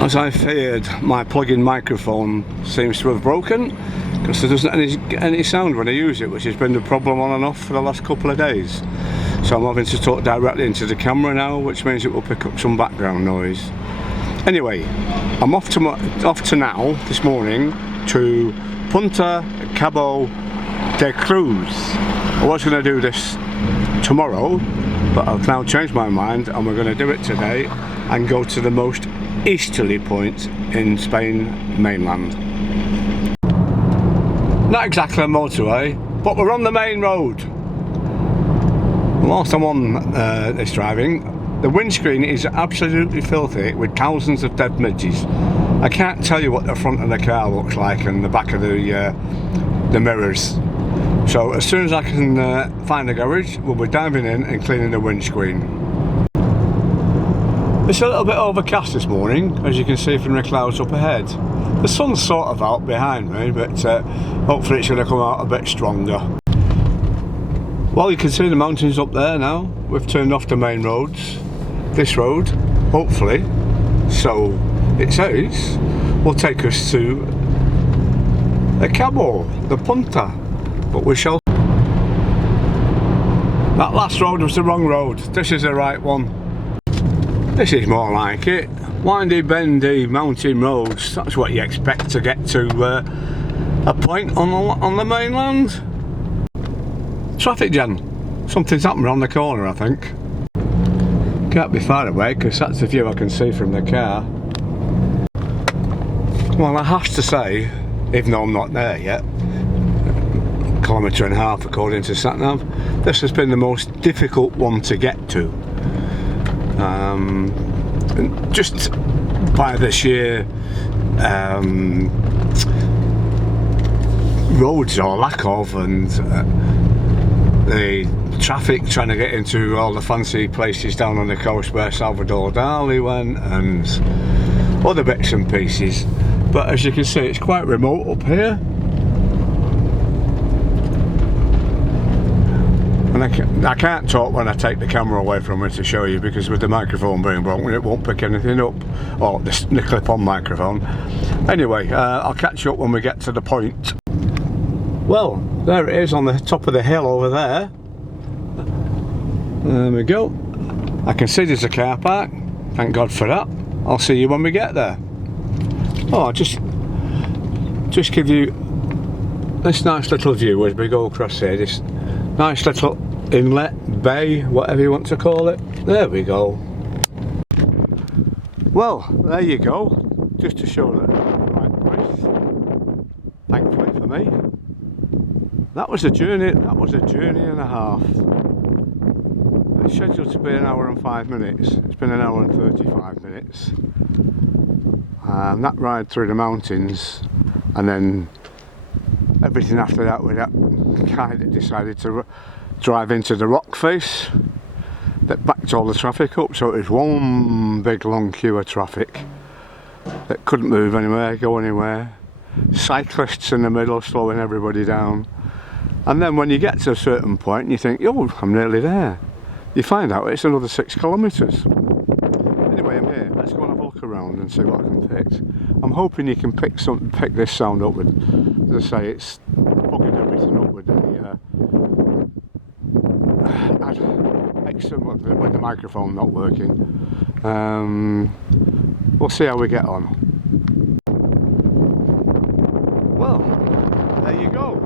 As I feared, my plug-in microphone seems to have broken because there doesn't get any sound when I use it, which has been the problem on and off for the last couple of days. So I'm having to talk directly into the camera now, which means it will pick up some background noise. Anyway, I'm off to now, this morning, to Punta, Cabo, de Creus. I was going to do this tomorrow, but I've now changed my mind and we're going to do it today and go to the most easterly point in Spain mainland. Not exactly a motorway, but we're on the main road. Whilst I'm on this driving, the windscreen is absolutely filthy with thousands of dead midges. I can't tell you what the front of the car looks like and the back of the mirrors. So as soon as I can find a garage, we'll be diving in and cleaning the windscreen. It's a little bit overcast this morning, as you can see from the clouds up ahead. The sun's sort of out behind me, but hopefully it's going to come out a bit stronger. Well, you can see the mountains up there now. We've turned off the main roads. This road, hopefully, so it says, will take us to the Cabo, the Punta, but we shall. That last road was the wrong road. This is the right one. This is more like it. Windy, bendy, mountain roads. That's what you expect to get to a point on the mainland. Traffic jam. Something's happened around the corner, I think. Can't be far away because that's the view I can see from the car. Well, I have to say, even though I'm not there yet, a kilometre and a half according to SatNav, this has been the most difficult one to get to. Just by the sheer roads or lack of, and the traffic trying to get into all the fancy places down on the coast where Salvador Dali went and other bits and pieces. But as you can see, it's quite remote up here. And I can't talk when I take the camera away from it to show you, because with the microphone being broken it won't pick anything up, or the clip-on microphone. Anyway, I'll catch you up when we get to the point. Well, there it is on the top of the hill over there. There we go. I can see there's a car park. Thank God for that. I'll see you when we get there. Oh, just give you this nice little view as we go across here. This nice little inlet, bay, whatever you want to call it. There we go. Well, there you go. Just to show that I'm in the right place. Thankfully for me. That was a journey and a half. It's scheduled to be an hour and 5 minutes. It's been an hour and 35 minutes. And that ride through the mountains, and then everything after that, we kind of decided to drive into the rock face that backed all the traffic up, so it was one big long queue of traffic that couldn't move anywhere, go anywhere. Cyclists in the middle slowing everybody down. And then when you get to a certain point and you think, oh, I'm nearly there, you find out it's another 6 kilometres. Anyway, I'm here. Let's go and have a look around and see what I can pick. I'm hoping you can pick this sound up with, as I say, it's bugging everything up with the microphone not working. We'll see how we get on. Well, there you go.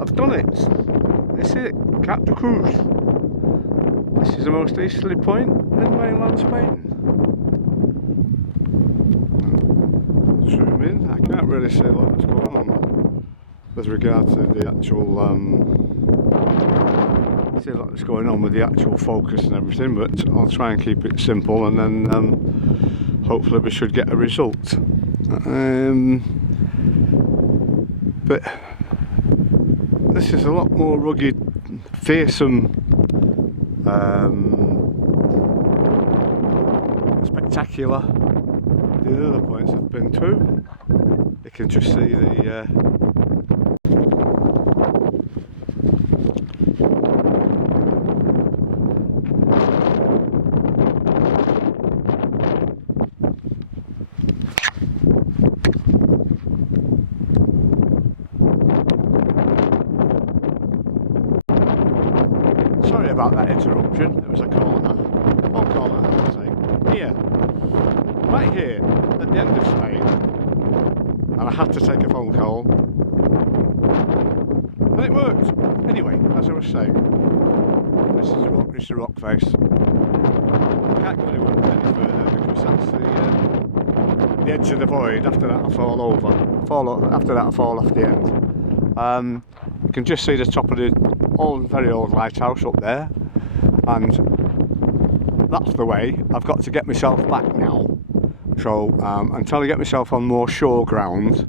I've done it. This is it. Cap de Creus. This is the most easterly point in mainland Spain. Zoom in. I can't really see what's going on with regard to the actual see what's going on with the actual focus and everything, but I'll try and keep it simple, and then hopefully we should get a result. But this is a lot more rugged, fearsome, spectacular than the other points I've been to. You can just see the interruption. It was a phone call that I had to take. Here, right here, at the end of Spain, and I had to take a phone call, and it worked. Anyway, as I was saying, this is the rock face. I can't go any further because that's the edge of the void. After that, I fall over. After that, I fall off the end. You can just see the top of the very old lighthouse up there, and that's the way. I've got to get myself back now. So until I get myself on more shore ground,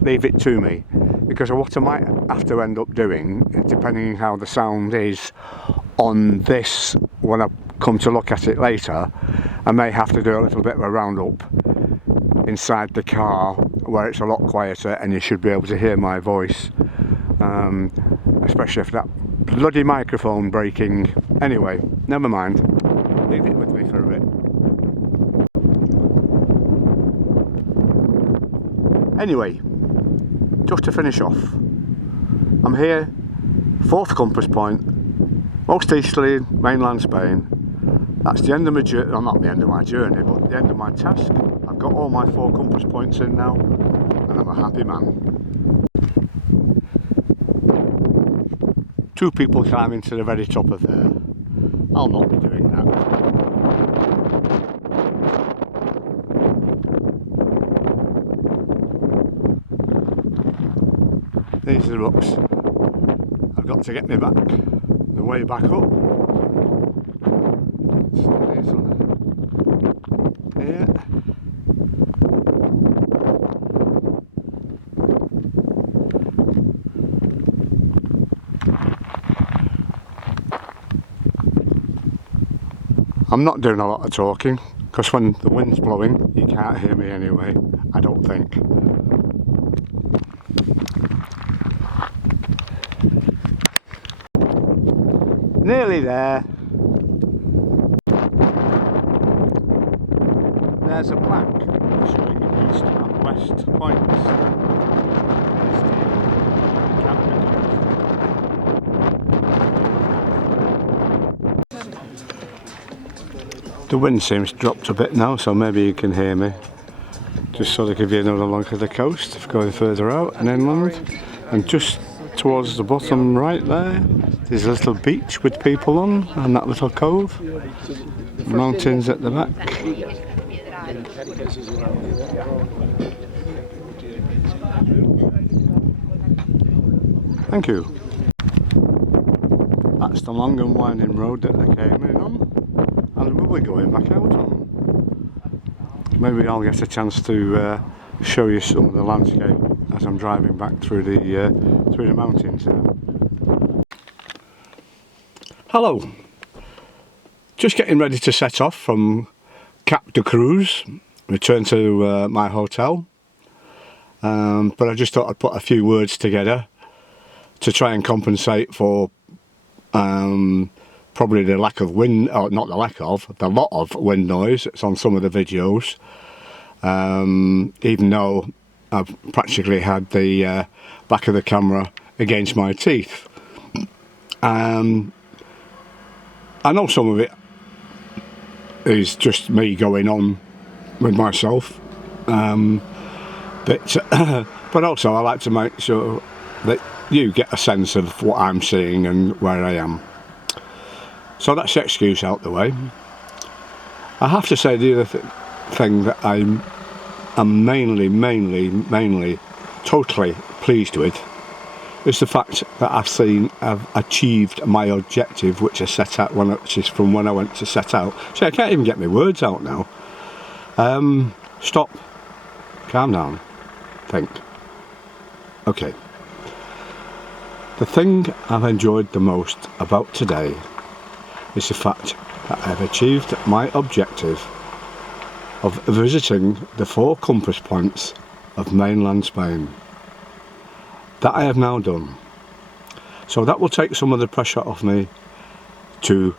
leave it to me, because what I might have to end up doing, depending on how the sound is on this when I come to look at it later, I may have to do a little bit of a roundup inside the car where it's a lot quieter and you should be able to hear my voice, especially if that bloody microphone breaking. Anyway, never mind, leave it with me for a bit. Anyway, just to finish off, I'm here, 4th compass point, most easterly, mainland Spain. That's the end of my journey, well, not the end of my journey, but the end of my task. I've got all my 4 compass points in now, and I'm a happy man. 2 people climbing to the very top of there. I'll not be doing that. These are the rocks. I've got to get me back, the way back up. So these on here. I'm not doing a lot of talking, because when the wind's blowing, you can't hear me anyway, I don't think. Nearly there. There's a plaque showing east and west points. The wind seems dropped a bit now, so maybe you can hear me. Just sort of give you another look at the coast, going further out and inland. And just towards the bottom right there, there's a little beach with people on, and that little cove. Mountains at the back. Thank you. That's the long and winding road that they came in on, and we'll be going back out on. Maybe I'll get a chance to show you some of the landscape as I'm driving back through the mountains here. Hello. Just getting ready to set off from Creus, return to my hotel. But I just thought I'd put a few words together to try and compensate for probably the lack of wind, or not the lack of, the lot of wind noise that's on some of the videos. Even though I've practically had the back of the camera against my teeth. I know some of it is just me going on with myself, but also I like to make sure that you get a sense of what I'm seeing and where I am. So that's the excuse out the way. I have to say the other thing that I'm mainly totally pleased with is the fact that I've achieved my objective, which I set out which is from when I went to set out. See, I can't even get my words out now. Stop, calm down, think. Okay. The thing I've enjoyed the most about today is the fact that I've achieved my objective of visiting the 4 compass points of mainland Spain. That I have now done. So that will take some of the pressure off me to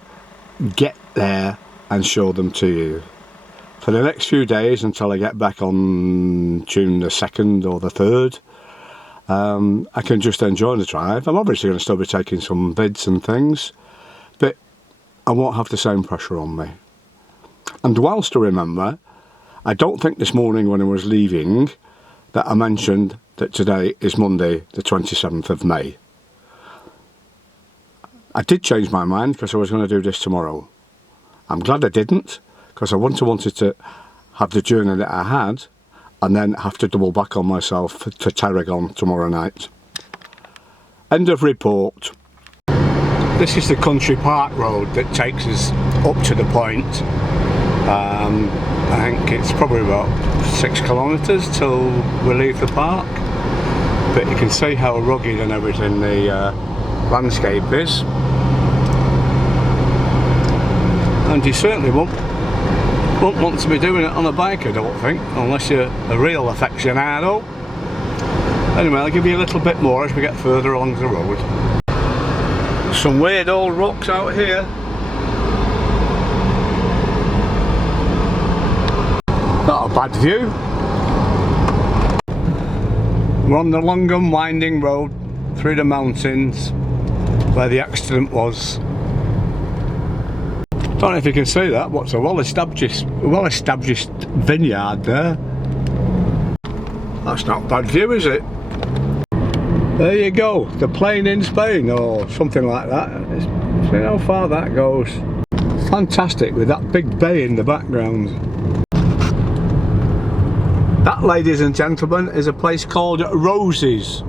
get there and show them to you. For the next few days until I get back on June the 2nd or the 3rd, I can just enjoy the drive. I'm obviously going to still be taking some vids and things, but I won't have the same pressure on me. And whilst I remember, I don't think this morning when I was leaving that I mentioned that today is Monday the 27th of May. I did change my mind because I was going to do this tomorrow. I'm glad I didn't, because I wanted to have the journey that I had and then have to double back on myself to Tarragona tomorrow night. End of report. This is the country park road that takes us up to the point. I think it's probably about 6 kilometres till we leave the park, but you can see how rugged and everything the landscape is, and you certainly won't want to be doing it on a bike, I don't think, unless you're a real aficionado. Anyway, I'll give you a little bit more as we get further along the road. Some weird old rocks out here. Not a bad view. We're on the long and winding road through the mountains where the accident was. Don't know if you can see that, what's a well-established vineyard there. That's not a bad view, is it? There you go, the plane in Spain or something like that. See how far that goes. Fantastic with that big bay in the background. That, ladies and gentlemen, is a place called Roses.